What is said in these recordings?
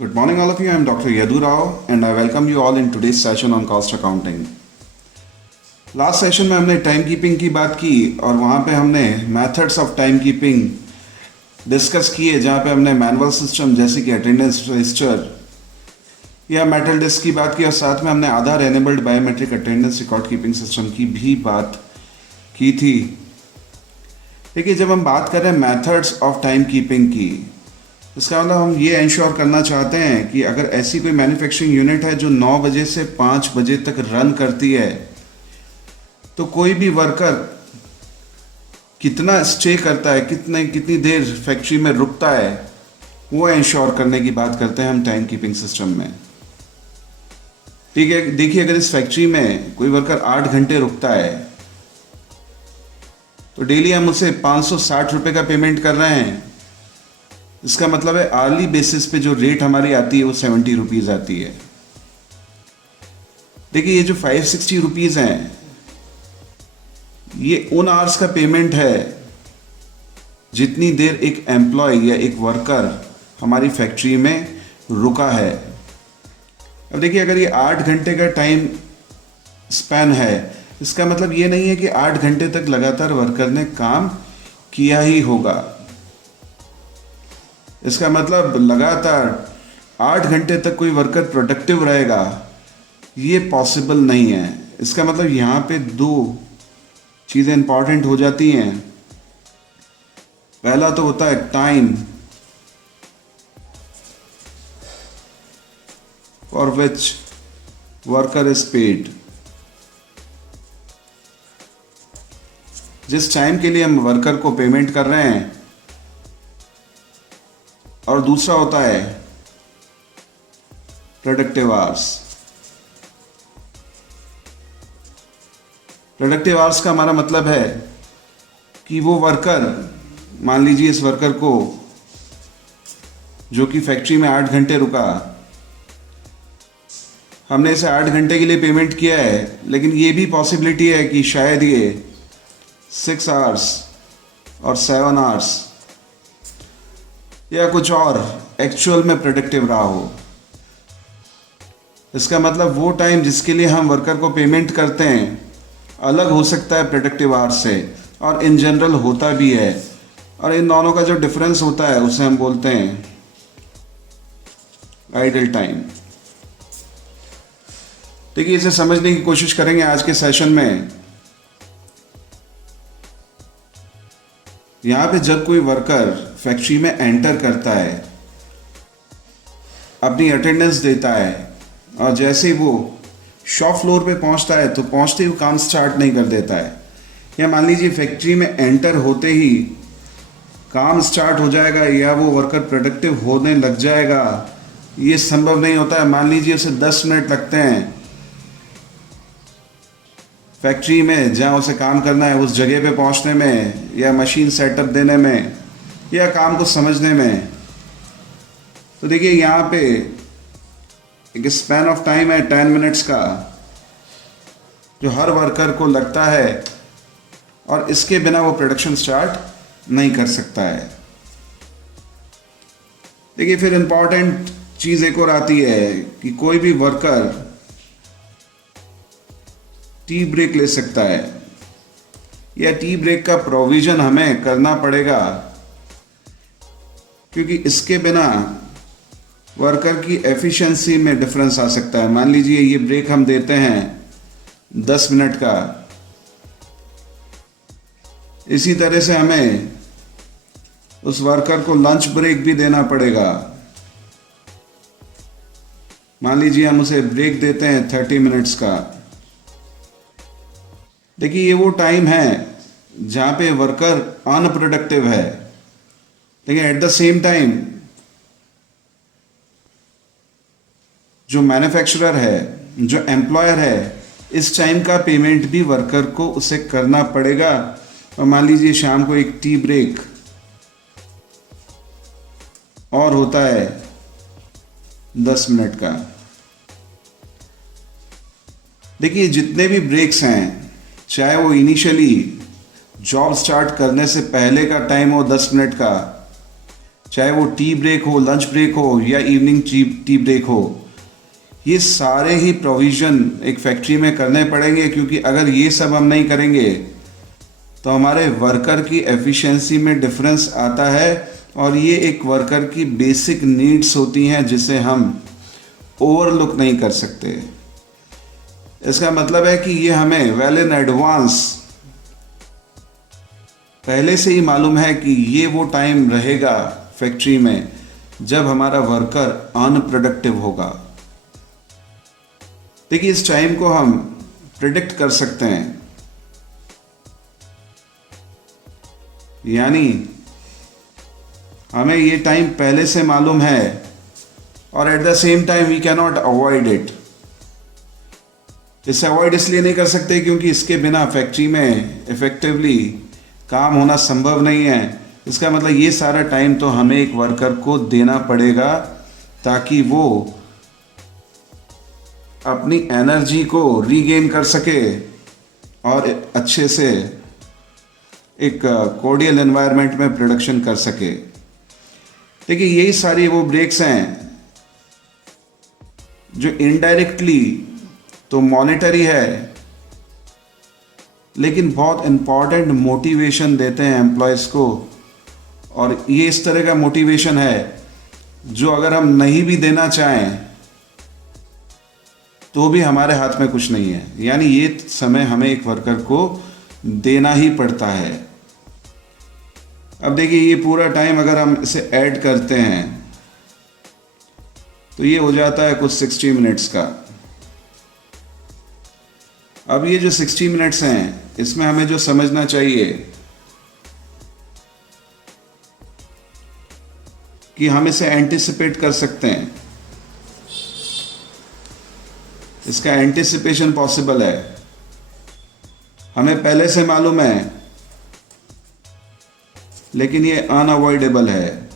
Good morning, all of you. I'm Dr. Yadu Rao, and I welcome you all in today's session on cost accounting. Last session में हमने time keeping की बात की और वहाँ पे हमने methods of time keeping discuss किए, जहाँ पे हमने मैनुअल सिस्टम जैसे कि अटेंडेंस रजिस्टर या मेटल डिस्क की बात की और साथ में हमने Aadhaar enabled biometric attendance record keeping system की भी बात की थी। देखिए, जब हम बात कर रहे हैं मेथड्स ऑफ टाइम कीपिंग की, इसका मतलब हम ये इंश्योर करना चाहते हैं कि अगर ऐसी कोई मैन्युफैक्चरिंग यूनिट है जो 9 बजे से 5 बजे तक रन करती है, तो कोई भी वर्कर कितना स्टे करता है, कितनी देर फैक्ट्री में रुकता है, वो इंश्योर करने की बात करते हैं हम टाइम कीपिंग सिस्टम में। ठीक है, देखिए, अगर इस फैक्ट्री में कोई वर्कर 8 घंटे रुकता है तो डेली हम उसे 560 रुपये का पेमेंट कर रहे हैं। इसका मतलब है आर्ली बेसिस पे जो रेट हमारी आती है वो 70 रुपीज़ आती है। देखिए, ये जो 560 रुपीज़ हैं, ये उन आवर्स का पेमेंट है जितनी देर एक एम्प्लॉय या एक वर्कर हमारी फैक्ट्री में रुका है। अब देखिए, अगर ये 8 घंटे का टाइम स्पैन है, इसका मतलब ये नहीं है कि 8 घंटे तक लगातार वर्कर ने काम किया ही होगा। इसका मतलब लगातार 8 घंटे तक कोई वर्कर प्रोडक्टिव रहेगा, ये पॉसिबल नहीं है। इसका मतलब यहाँ पे 2 चीज़ें इंपॉर्टेंट हो जाती हैं। पहला तो होता है time for which worker is paid, जिस टाइम के लिए हम वर्कर को पेमेंट कर रहे हैं, और दूसरा होता है प्रोडक्टिव आवर्स। प्रोडक्टिव आवर्स का हमारा मतलब है कि वो वर्कर, मान लीजिए इस वर्कर को जो कि फैक्ट्री में 8 घंटे रुका, हमने इसे 8 घंटे के लिए पेमेंट किया है, लेकिन ये भी पॉसिबिलिटी है कि शायद ये 6 आवर्स और 7 आवर्स या कुछ और एक्चुअल में प्रोडक्टिव रहा हो। इसका मतलब वो टाइम जिसके लिए हम वर्कर को पेमेंट करते हैं अलग हो सकता है प्रोडक्टिव आवर्स से, और इन जनरल होता भी है। और इन दोनों का जो डिफरेंस होता है उसे हम बोलते हैं आइडल टाइम। देखिए, इसे समझने की कोशिश करेंगे आज के सेशन में। यहाँ पे जब कोई वर्कर फैक्ट्री में एंटर करता है, अपनी अटेंडेंस देता है, और जैसे ही वो शॉप फ्लोर पे पहुँचता है तो पहुँचते ही वो काम स्टार्ट नहीं कर देता है। या मान लीजिए फैक्ट्री में एंटर होते ही काम स्टार्ट हो जाएगा या वो वर्कर प्रोडक्टिव होने लग जाएगा, ये संभव नहीं होता है। मान लीजिए उसे 10 मिनट लगते हैं फैक्ट्री में जहाँ उसे काम करना है उस जगह पे पहुँचने में, या मशीन सेटअप देने में, या काम को समझने में। तो देखिए, यहाँ पे एक स्पैन ऑफ टाइम है 10 मिनट्स का, जो हर वर्कर को लगता है, और इसके बिना वो प्रोडक्शन स्टार्ट नहीं कर सकता है। देखिए, फिर इम्पॉर्टेंट चीज़ एक और आती है कि कोई भी वर्कर टी ब्रेक ले सकता है, या टी ब्रेक का प्रोविज़न हमें करना पड़ेगा, क्योंकि इसके बिना वर्कर की एफिशिएंसी में डिफरेंस आ सकता है। मान लीजिए ये ब्रेक हम देते हैं 10 मिनट का, इसी तरह से हमें उस वर्कर को लंच ब्रेक भी देना पड़ेगा। मान लीजिए हम उसे ब्रेक देते हैं 30 मिनट्स का। देखिए, ये वो टाइम है जहाँ पे वर्कर अनप्रोडक्टिव है, लेकिन एट द सेम टाइम जो मैन्युफैक्चरर है, जो एम्प्लॉयर है, इस टाइम का पेमेंट भी वर्कर को उसे करना पड़ेगा। और मान लीजिए शाम को एक टी ब्रेक और होता है 10 मिनट का। देखिए, जितने भी ब्रेक्स हैं, चाहे वो इनिशियली जॉब स्टार्ट करने से पहले का टाइम हो 10 मिनट का, चाहे वो टी ब्रेक हो, लंच ब्रेक हो या इवनिंग टी ब्रेक हो, ये सारे ही प्रोविज़न एक फैक्ट्री में करने पड़ेंगे, क्योंकि अगर ये सब हम नहीं करेंगे तो हमारे वर्कर की एफिशिएंसी में डिफरेंस आता है, और ये एक वर्कर की बेसिक नीड्स होती हैं जिसे हम ओवरलुक नहीं कर सकते। इसका मतलब है कि ये हमें वेल इन एडवांस पहले से ही मालूम है कि ये वो टाइम रहेगा फैक्ट्री में जब हमारा वर्कर अनप्रोडक्टिव होगा। देखिए, इस टाइम को हम प्रिडिक्ट कर सकते हैं, यानी हमें ये टाइम पहले से मालूम है, और at the same time we can not avoid it. इसे अवॉइड इसलिए नहीं कर सकते क्योंकि इसके बिना फैक्ट्री में इफेक्टिवली काम होना संभव नहीं है। इसका मतलब ये सारा टाइम तो हमें एक वर्कर को देना पड़ेगा ताकि वो अपनी एनर्जी को रीगेन कर सके और अच्छे से एक कोर्डियल एनवायरनमेंट में प्रोडक्शन कर सके। देखिए, यही सारी वो ब्रेक्स हैं जो इनडायरेक्टली तो मॉनिटरी है, लेकिन बहुत इम्पॉर्टेंट मोटिवेशन देते हैं एम्प्लॉयज़ को। और ये इस तरह का मोटिवेशन है जो अगर हम नहीं भी देना चाहें तो भी हमारे हाथ में कुछ नहीं है, यानी ये समय हमें एक वर्कर को देना ही पड़ता है। अब देखिए, ये पूरा टाइम अगर हम इसे ऐड करते हैं तो ये हो जाता है कुछ 60 मिनट्स का। अब ये जो 60 मिनट्स हैं, इसमें हमें जो समझना चाहिए कि हम इसे एंटिसिपेट कर सकते हैं, इसका एंटिसिपेशन पॉसिबल है। हमें पहले से मालूम है, लेकिन ये अनअवॉइडेबल है।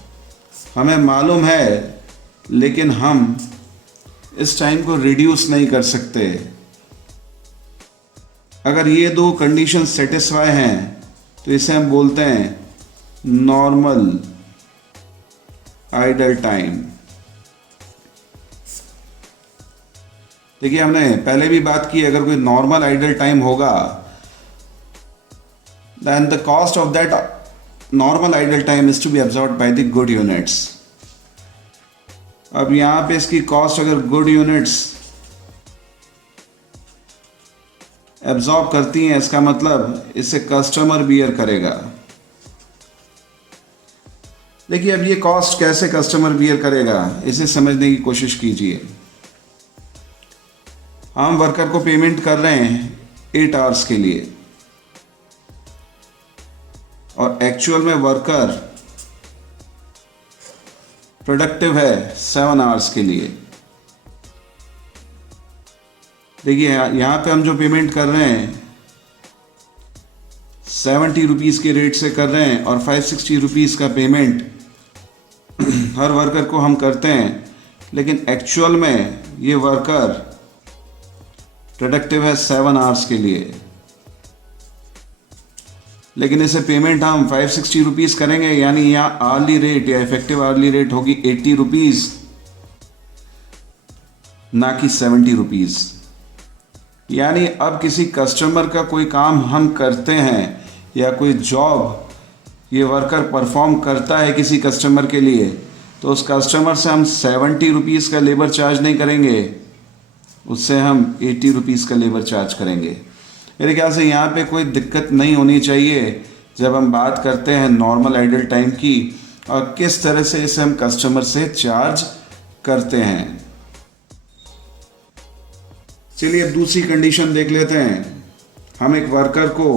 हमें मालूम है, लेकिन हम इस टाइम को रिड्यूस नहीं कर सकते। अगर ये दो कंडीशन सेटिस्फाई हैं तो इसे हम बोलते हैं नॉर्मल आइडल टाइम। देखिए, हमने पहले भी बात की, अगर कोई नॉर्मल आइडल टाइम होगा then the cost of that normal idle time is to be absorbed by the good units। अब यहाँ पे इसकी कॉस्ट अगर गुड यूनिट्स एब्जॉर्ब करती हैं, इसका मतलब इसे कस्टमर बियर करेगा। देखिए, अब ये कॉस्ट कैसे कस्टमर बियर करेगा, इसे समझने की कोशिश कीजिए। हम वर्कर को पेमेंट कर रहे हैं 8 आवर्स के लिए, और एक्चुअल में वर्कर प्रोडक्टिव है 7 आवर्स के लिए। देखिए, यहाँ पे हम जो पेमेंट कर रहे हैं 70 रुपीज़ के रेट से कर रहे हैं, और 560 रुपीज़ का पेमेंट हर वर्कर को हम करते हैं, लेकिन एक्चुअल में ये वर्कर प्रोडक्टिव है 7 आवर्स के लिए। लेकिन इसे पेमेंट हम 560 रुपीज़ करेंगे, यानी यहाँ आर्ली रेट या इफेक्टिव आर्ली रेट होगी 80 रुपीज़, ना कि 70 रुपीज़। यानी अब किसी कस्टमर का कोई काम हम करते हैं या कोई जॉब ये वर्कर परफॉर्म करता है किसी कस्टमर के लिए, तो उस कस्टमर से हम 70 रुपीज़ का लेबर चार्ज नहीं करेंगे, उससे हम 80 रुपीज़ का लेबर चार्ज करेंगे। मेरे ख्याल से यहाँ पे कोई दिक्कत नहीं होनी चाहिए जब हम बात करते हैं नॉर्मल आइडल टाइम की, और किस तरह से इसे हम कस्टमर से चार्ज करते हैं। चलिए, अब दूसरी कंडीशन देख लेते हैं। हम एक वर्कर को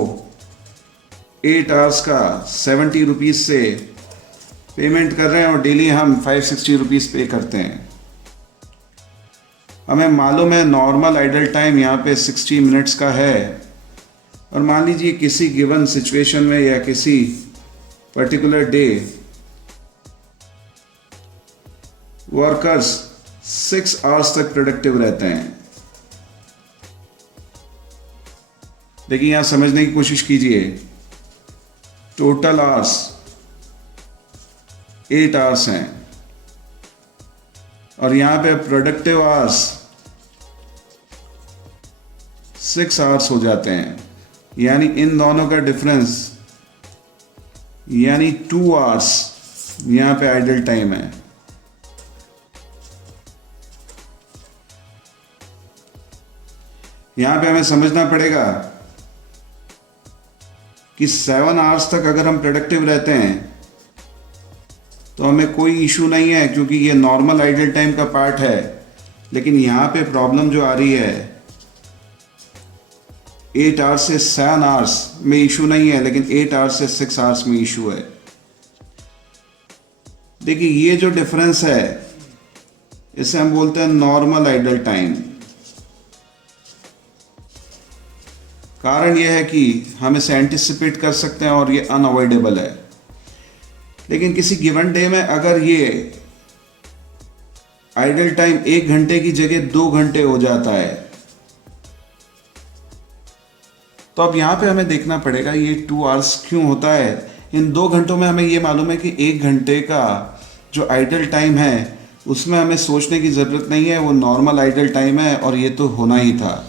8 आवर्स का 70 रुपीज़ से पेमेंट कर रहे हैं, और डेली हम 560 रुपीज़ पे करते हैं। हमें मालूम है नॉर्मल आइडल टाइम यहाँ पे 60 मिनट्स का है, और मान लीजिए किसी गिवन सिचुएशन में या किसी पर्टिकुलर डे वर्कर्स 6 आवर्स तक प्रोडक्टिव रहते हैं। देखिए, यहाँ समझने की कोशिश कीजिए, टोटल आवर्स 8 आवर्स हैं और यहाँ पे प्रोडक्टिव आवर्स 6 आवर्स हो जाते हैं, यानी इन दोनों का डिफरेंस यानी 2 आवर्स यहाँ पे आइडल टाइम है। यहाँ पे हमें समझना पड़ेगा कि 7 आवर्स तक अगर हम प्रोडक्टिव रहते हैं तो हमें कोई इशू नहीं है, क्योंकि ये नॉर्मल आइडल टाइम का पार्ट है। लेकिन यहाँ पे प्रॉब्लम जो आ रही है 8 आवर्स से 7 आवर्स में इशू नहीं है, लेकिन 8 आवर्स से 6 आवर्स में इशू है। देखिए ये जो डिफरेंस है इसे हम बोलते हैं नॉर्मल आइडल टाइम। कारण यह है कि हम इसे एंटिसिपेट कर सकते हैं और ये अनअवॉइडेबल है। लेकिन किसी गिवन डे में अगर ये आइडल टाइम 1 घंटे की जगह 2 घंटे हो जाता है तो अब यहाँ पे हमें देखना पड़ेगा ये 2 आवर्स क्यों होता है। इन 2 घंटों में हमें ये मालूम है कि 1 घंटे का जो आइडल टाइम है उसमें हमें सोचने की ज़रूरत नहीं है, वो नॉर्मल आइडल टाइम है और ये तो होना ही था।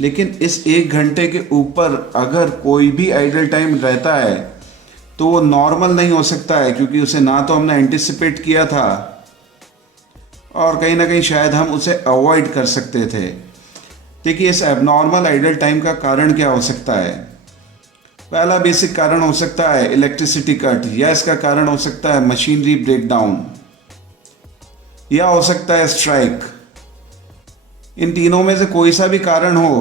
लेकिन इस 1 घंटे के ऊपर अगर कोई भी आइडल टाइम रहता है तो वो नॉर्मल नहीं हो सकता है, क्योंकि उसे ना तो हमने एंटिसिपेट किया था और कहीं ना कहीं शायद हम उसे अवॉइड कर सकते थे। देखिए इस एबनॉर्मल आइडल टाइम का कारण क्या हो सकता है। पहला बेसिक कारण हो सकता है इलेक्ट्रिसिटी कट, या इसका कारण हो सकता है मशीनरी ब्रेकडाउन, या हो सकता है स्ट्राइक। इन तीनों में से कोई सा भी कारण हो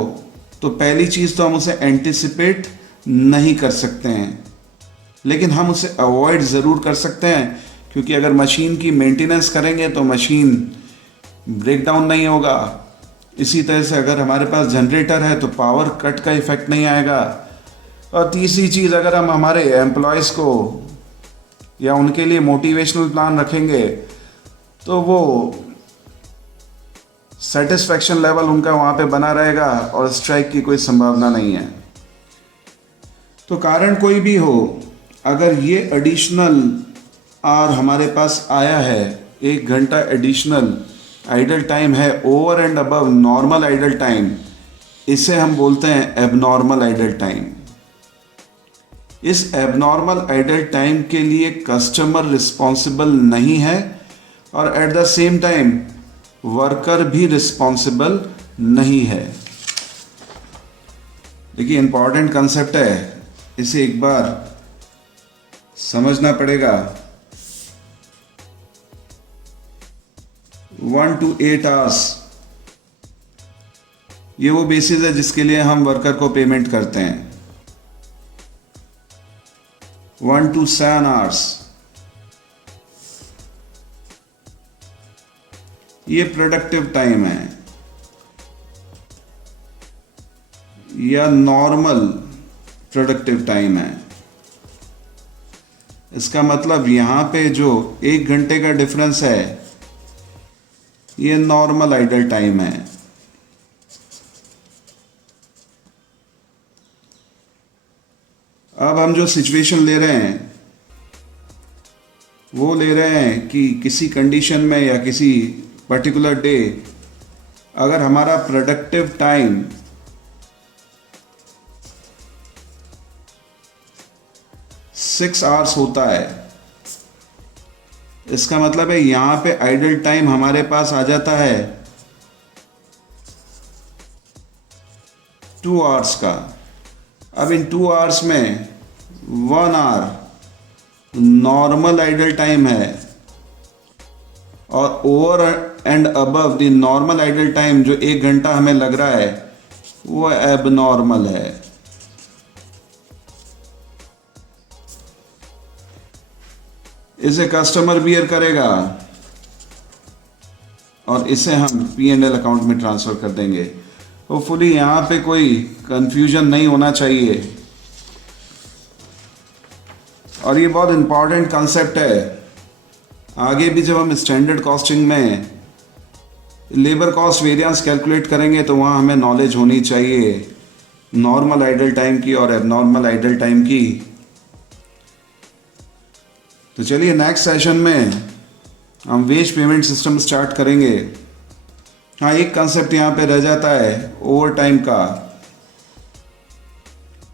तो पहली चीज़ तो हम उसे एंटिसिपेट नहीं कर सकते हैं, लेकिन हम उसे अवॉइड ज़रूर कर सकते हैं, क्योंकि अगर मशीन की मेंटेनेंस करेंगे तो मशीन ब्रेकडाउन नहीं होगा। इसी तरह से अगर हमारे पास जनरेटर है तो पावर कट का इफ़ेक्ट नहीं आएगा। और तीसरी चीज़, अगर हम हमारे एम्प्लॉयज़ को या उनके लिए मोटिवेशनल प्लान रखेंगे तो वो सेटिस्फैक्शन लेवल उनका वहाँ पे बना रहेगा और स्ट्राइक की कोई संभावना नहीं है। तो कारण कोई भी हो, अगर ये एडिशनल आवर हमारे पास आया है, 1 घंटा एडिशनल आइडल टाइम है over and above normal idle time, इसे हम बोलते हैं एबनॉर्मल आइडल टाइम। इस एबनॉर्मल आइडल टाइम के लिए कस्टमर रिस्पॉन्सिबल नहीं है और at the same time worker भी रिस्पॉन्सिबल नहीं है। देखिए इंपॉर्टेंट कंसेप्ट है, इसे एक बार समझना पड़ेगा। 1 to 8 आवर्स ये वो बेसिस है जिसके लिए हम वर्कर को पेमेंट करते हैं। 1 to 7 आवर्स ये प्रोडक्टिव टाइम है या नॉर्मल प्रोडक्टिव टाइम है। इसका मतलब यहाँ पे जो 1 घंटे का डिफरेंस है ये नॉर्मल आइडल टाइम है। अब हम जो सिचुएशन ले रहे हैं वो ले रहे हैं कि किसी कंडीशन में या किसी पर्टिकुलर डे अगर हमारा प्रोडक्टिव टाइम 6 आवर्स होता है, इसका मतलब है यहाँ पे आइडल टाइम हमारे पास आ जाता है 2 आवर्स का। अब इन 2 आवर्स में 1 आवर नॉर्मल आइडल टाइम है और over and above the normal idle time जो 1 घंटा हमें लग रहा है वो एबनॉर्मल है। इसे कस्टमर बियर करेगा और इसे हम P&L अकाउंट में ट्रांसफ़र कर देंगे। होपफुली यहाँ पे कोई कंफ्यूजन नहीं होना चाहिए और ये बहुत इम्पॉर्टेंट कंसेप्ट है। आगे भी जब हम स्टैंडर्ड कॉस्टिंग में लेबर कॉस्ट वेरिएंस कैलकुलेट करेंगे तो वहाँ हमें नॉलेज होनी चाहिए नॉर्मल आइडल टाइम की और एबनॉर्मल आइडल टाइम की। तो चलिए नेक्स्ट सेशन में हम वेज पेमेंट सिस्टम स्टार्ट करेंगे। हाँ, एक कंसेप्ट यहाँ पे रह जाता है ओवर टाइम का।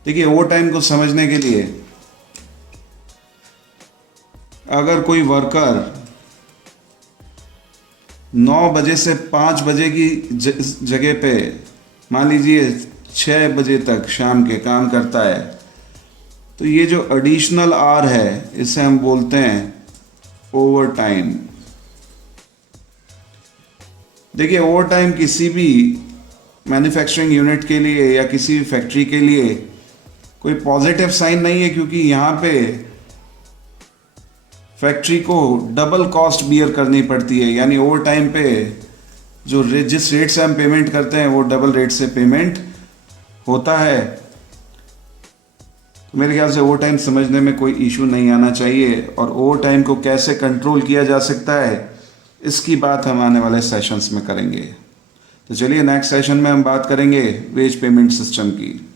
देखिए, ओवर टाइम को समझने के लिए अगर कोई वर्कर 9 बजे से 5 बजे की जगह पे मान लीजिए 6 बजे तक शाम के काम करता है, तो ये जो एडिशनल आवर है इसे हम बोलते हैं ओवर टाइम। देखिए, ओवर टाइम किसी भी मैन्युफैक्चरिंग यूनिट के लिए या किसी भी फैक्ट्री के लिए कोई पॉजिटिव साइन नहीं है, क्योंकि यहाँ पे फैक्ट्री को डबल कॉस्ट बियर करनी पड़ती है। यानी ओवर टाइम पे जो जिस रेट से हम पेमेंट करते हैं वो डबल रेट से पेमेंट होता है। तो मेरे ख्याल से ओवर टाइम समझने में कोई इशू नहीं आना चाहिए, और ओवर टाइम को कैसे कंट्रोल किया जा सकता है इसकी बात हम आने वाले सेशंस में करेंगे। तो चलिए नेक्स्ट सेशन में हम बात करेंगे वेज पेमेंट सिस्टम की।